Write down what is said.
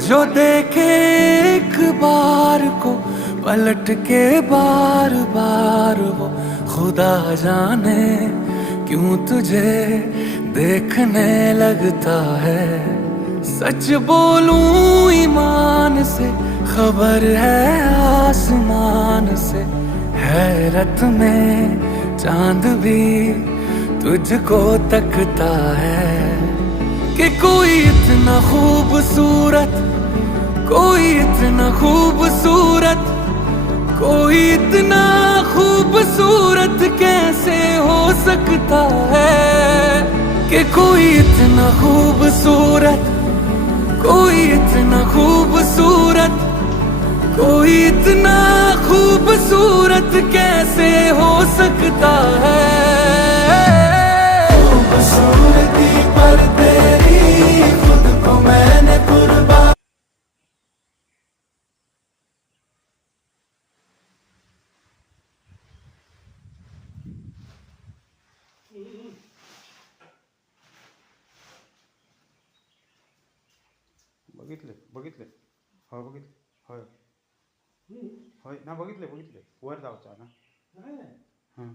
जो देखे एक बार को पलट के बार बार वो खुदा जाने क्यों तुझे देखने लगता है। सच बोलूं ईमान से खबर है आसमान से, हैरत में चांद भी तुझको तकता है कि कोई इतना खूबसूरत, कोई इतना खूबसूरत, कोई इतना खूबसूरत कैसे हो सकता है कि कोई इतना खूबसूरत, कोई इतना खूबसूरत, कोई इतना खूबसूरत कैसे हो सकता है। खूबसूरती पर तेरी खुद को मैंने कुर्बान। बघितले बघितले हो बघितले होय होय ना बघितले बघितले वर जाऊचा ना हां